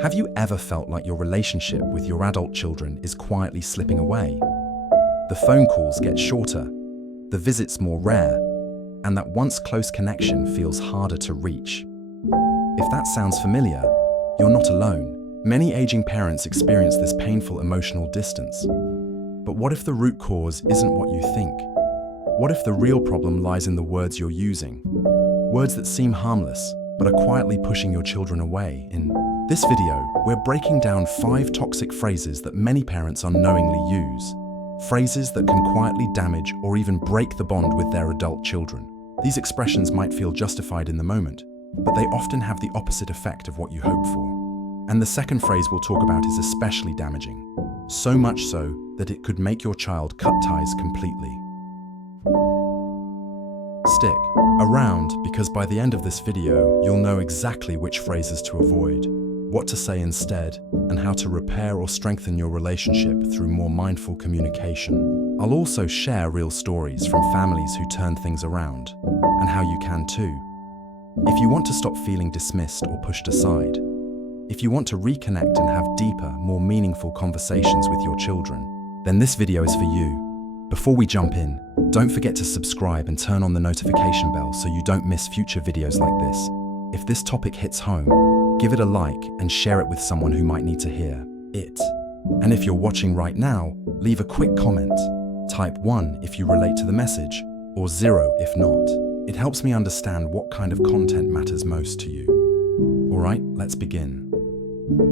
Have you ever felt like your relationship with your adult children is quietly slipping away? The phone calls get shorter, the visits more rare, and that once close connection feels harder to reach. If that sounds familiar, you're not alone. Many aging parents experience this painful emotional distance. But what if the root cause isn't what you think? What if the real problem lies in the words you're using? Words that seem harmless, but are quietly pushing your children away. In this video, we're breaking down 5 toxic phrases that many parents unknowingly use. Phrases that can quietly damage or even break the bond with their adult children. These expressions might feel justified in the moment, but they often have the opposite effect of what you hope for. And the second phrase we'll talk about is especially damaging. So much so that it could make your child cut ties completely. Stick around, because by the end of this video, you'll know exactly which phrases to avoid, what to say instead, and how to repair or strengthen your relationship through more mindful communication. I'll also share real stories from families who turned things around, and how you can too. If you want to stop feeling dismissed or pushed aside, if you want to reconnect and have deeper, more meaningful conversations with your children, then this video is for you. Before we jump in, don't forget to subscribe and turn on the notification bell so you don't miss future videos like this. If this topic hits home, give it a like and share it with someone who might need to hear it. And if you're watching right now, leave a quick comment. Type 1 if you relate to the message, or 0 if not. It helps me understand what kind of content matters most to you. Alright, let's begin.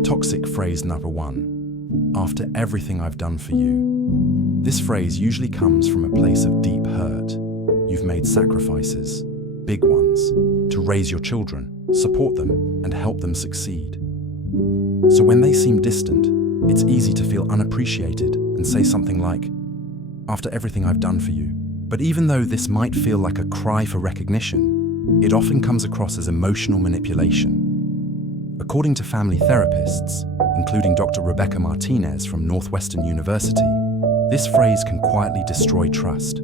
Toxic phrase number 1. After everything I've done for you. This phrase usually comes from a place of deep hurt. You've made sacrifices, big ones, to raise your children, support them, and help them succeed. So when they seem distant, it's easy to feel unappreciated and say something like, "After everything I've done for you." But even though this might feel like a cry for recognition, it often comes across as emotional manipulation. According to family therapists, including Dr. Rebecca Martinez from Northwestern University, this phrase can quietly destroy trust.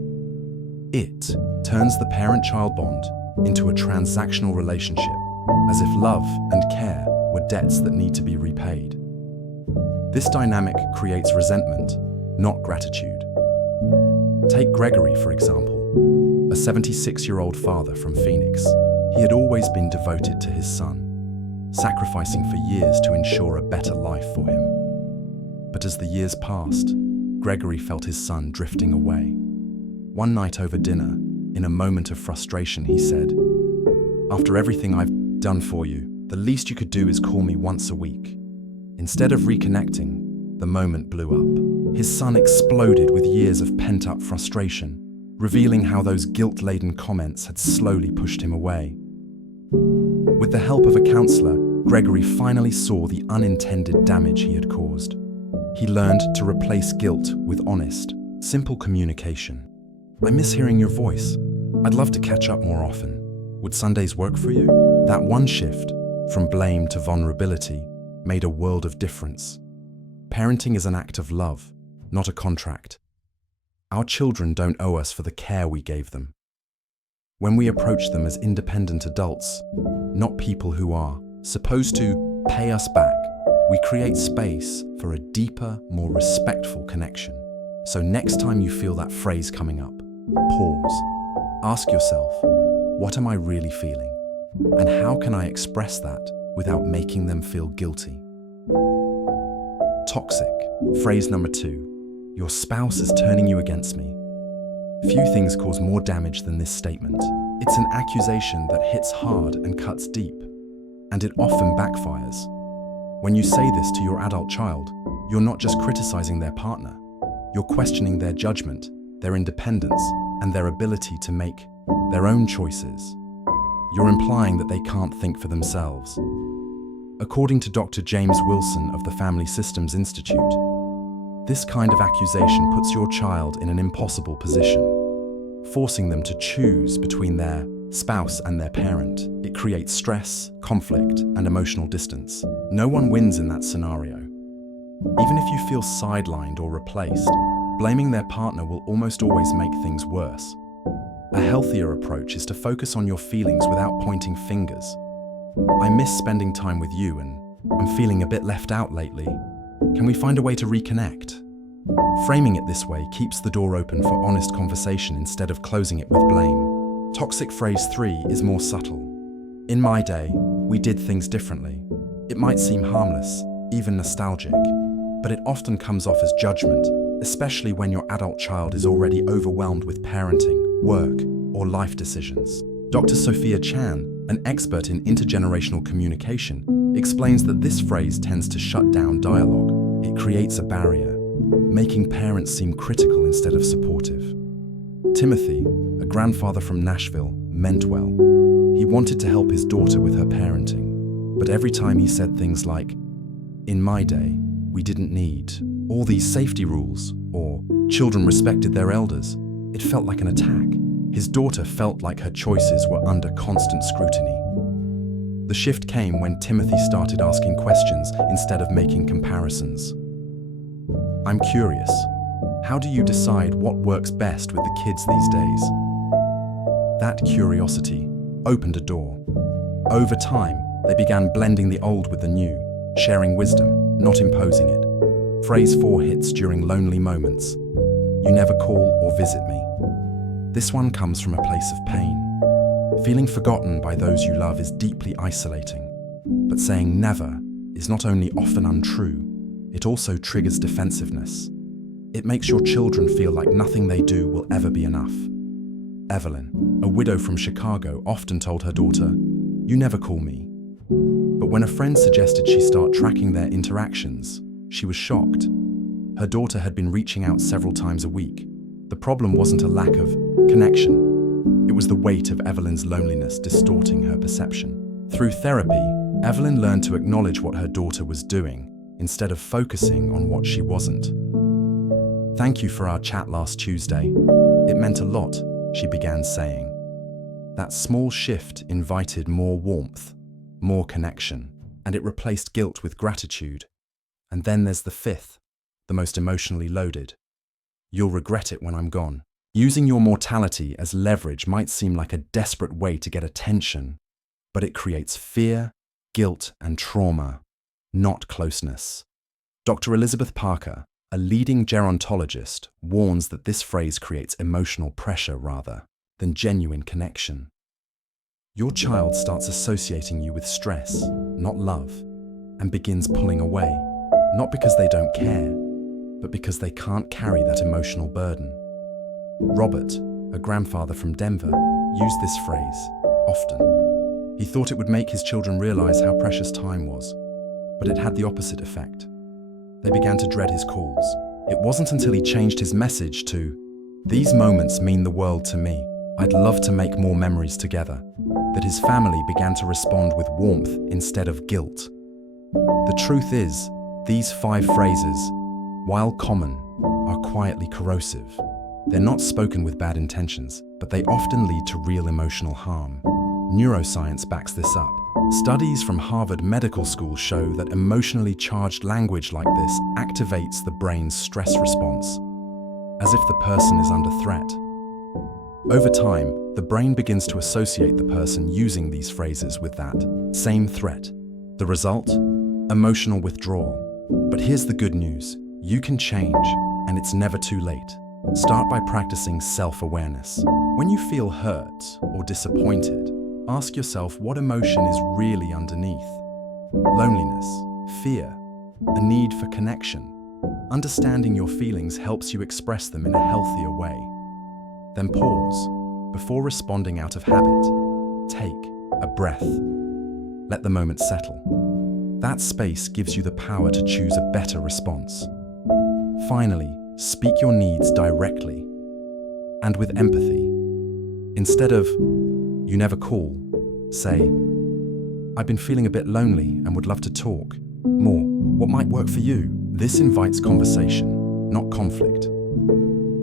It turns the parent-child bond into a transactional relationship, as if love and care were debts that need to be repaid. This dynamic creates resentment, not gratitude. Take Gregory, for example, a 76-year-old father from Phoenix. He had always been devoted to his son, sacrificing for years to ensure a better life for him. But as the years passed, Gregory felt his son drifting away. One night over dinner, in a moment of frustration, he said, "After everything I've done for you, the least you could do is call me once a week." Instead of reconnecting, the moment blew up. His son exploded with years of pent-up frustration, revealing how those guilt-laden comments had slowly pushed him away. With the help of a counselor, Gregory finally saw the unintended damage he had caused. He learned to replace guilt with honest, simple communication. "I miss hearing your voice. I'd love to catch up more often. Would Sundays work for you?" That one shift, from blame to vulnerability, made a world of difference. Parenting is an act of love, not a contract. Our children don't owe us for the care we gave them. When we approach them as independent adults, not people who are supposed to pay us back, we create space for a deeper, more respectful connection. So next time you feel that phrase coming up, pause. Ask yourself, what am I really feeling? And how can I express that without making them feel guilty? Toxic. Phrase number 2. Your spouse is turning you against me. Few things cause more damage than this statement. It's an accusation that hits hard and cuts deep, and it often backfires. When you say this to your adult child, you're not just criticizing their partner, you're questioning their judgment, their independence, and their ability to make their own choices. You're implying that they can't think for themselves. According to Dr. James Wilson of the Family Systems Institute, this kind of accusation puts your child in an impossible position, forcing them to choose between their spouse and their parent. It creates stress, conflict, and emotional distance. No one wins in that scenario. Even if you feel sidelined or replaced, blaming their partner will almost always make things worse. A healthier approach is to focus on your feelings without pointing fingers. "I miss spending time with you, and I'm feeling a bit left out lately. Can we find a way to reconnect? Framing it this way keeps the door open for honest conversation instead of closing it with blame. Toxic phrase 3 is more subtle. In my day, we did things differently. It might seem harmless, even nostalgic, but it often comes off as judgment, especially when your adult child is already overwhelmed with parenting, work, or life decisions. Dr. Sophia Chan, an expert in intergenerational communication, explains that this phrase tends to shut down dialogue. It creates a barrier, making parents seem critical instead of supportive. Timothy, a grandfather from Nashville, meant well. He wanted to help his daughter with her parenting, but every time he said things like, "In my day, we didn't need all these safety rules," or "children respected their elders," it felt like an attack. His daughter felt like her choices were under constant scrutiny. The shift came when Timothy started asking questions instead of making comparisons. "I'm curious, how do you decide what works best with the kids these days?" That curiosity opened a door. Over time, they began blending the old with the new, sharing wisdom, not imposing it. Phrase 4 hits during lonely moments. "You never call or visit me." This one comes from a place of pain. Feeling forgotten by those you love is deeply isolating, but saying never is not only often untrue, it also triggers defensiveness. It makes your children feel like nothing they do will ever be enough. Evelyn, a widow from Chicago, often told her daughter, "You never call me." But when a friend suggested she start tracking their interactions, she was shocked. Her daughter had been reaching out several times a week. The problem wasn't a lack of connection. It was the weight of Evelyn's loneliness distorting her perception. Through therapy, Evelyn learned to acknowledge what her daughter was doing instead of focusing on what she wasn't. "Thank you for our chat last Tuesday. It meant a lot," she began saying. That small shift invited more warmth, more connection, and it replaced guilt with gratitude. And then there's the fifth, the most emotionally loaded. "You'll regret it when I'm gone." Using your mortality as leverage might seem like a desperate way to get attention, but it creates fear, guilt, and trauma, not closeness. Dr. Elizabeth Parker, a leading gerontologist, warns that this phrase creates emotional pressure rather than genuine connection. Your child starts associating you with stress, not love, and begins pulling away, not because they don't care, but because they can't carry that emotional burden. Robert, a grandfather from Denver, used this phrase often. He thought it would make his children realize how precious time was, but it had the opposite effect. They began to dread his calls. It wasn't until he changed his message to, "These moments mean the world to me. I'd love to make more memories together," that his family began to respond with warmth instead of guilt. The truth is, these 5 phrases, while common, are quietly corrosive. They're not spoken with bad intentions, but they often lead to real emotional harm. Neuroscience backs this up. Studies from Harvard Medical School show that emotionally charged language like this activates the brain's stress response, as if the person is under threat. Over time, the brain begins to associate the person using these phrases with that same threat. The result? Emotional withdrawal. But here's the good news. You can change, and it's never too late. Start by practicing self-awareness. When you feel hurt or disappointed, ask yourself what emotion is really underneath. Loneliness, fear, a need for connection. Understanding your feelings helps you express them in a healthier way. Then pause. Before responding out of habit, take a breath. Let the moment settle. That space gives you the power to choose a better response. Finally, speak your needs directly and with empathy. Instead of, "You never call," say, "I've been feeling a bit lonely and would love to talk more. What might work for you?" This invites conversation, not conflict.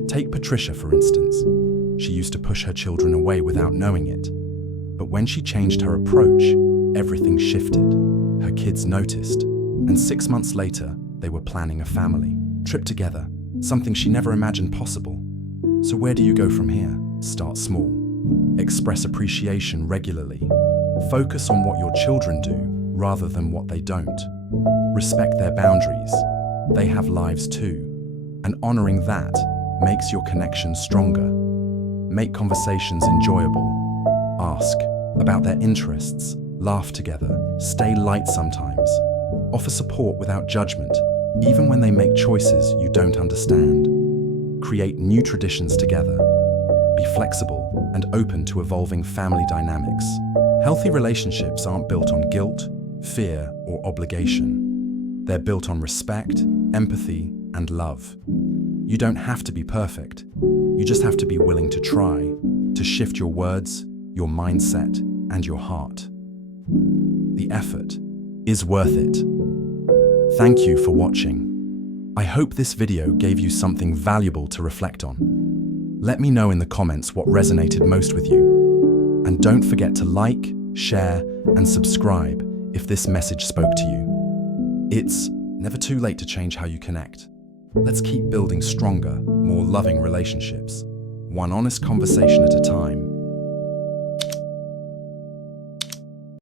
Take Patricia, for instance. She used to push her children away without knowing it. But when she changed her approach, everything shifted. Her kids noticed, and 6 months later, they were planning a family trip together, something she never imagined possible. So where do you go from here? Start small. Express appreciation regularly. Focus on what your children do rather than what they don't. Respect their boundaries. They have lives too. And honoring that makes your connection stronger. Make conversations enjoyable. Ask about their interests. Laugh together. Stay light sometimes. Offer support without judgment, even when they make choices you don't understand. Create new traditions together. Be flexible and open to evolving family dynamics. Healthy relationships aren't built on guilt, fear, or obligation. They're built on respect, empathy, and love. You don't have to be perfect. You just have to be willing to try, to shift your words, your mindset, and your heart. The effort is worth it. Thank you for watching. I hope this video gave you something valuable to reflect on. Let me know in the comments what resonated most with you. And don't forget to like, share, and subscribe if this message spoke to you. It's never too late to change how you connect. Let's keep building stronger, more loving relationships, one honest conversation at a time.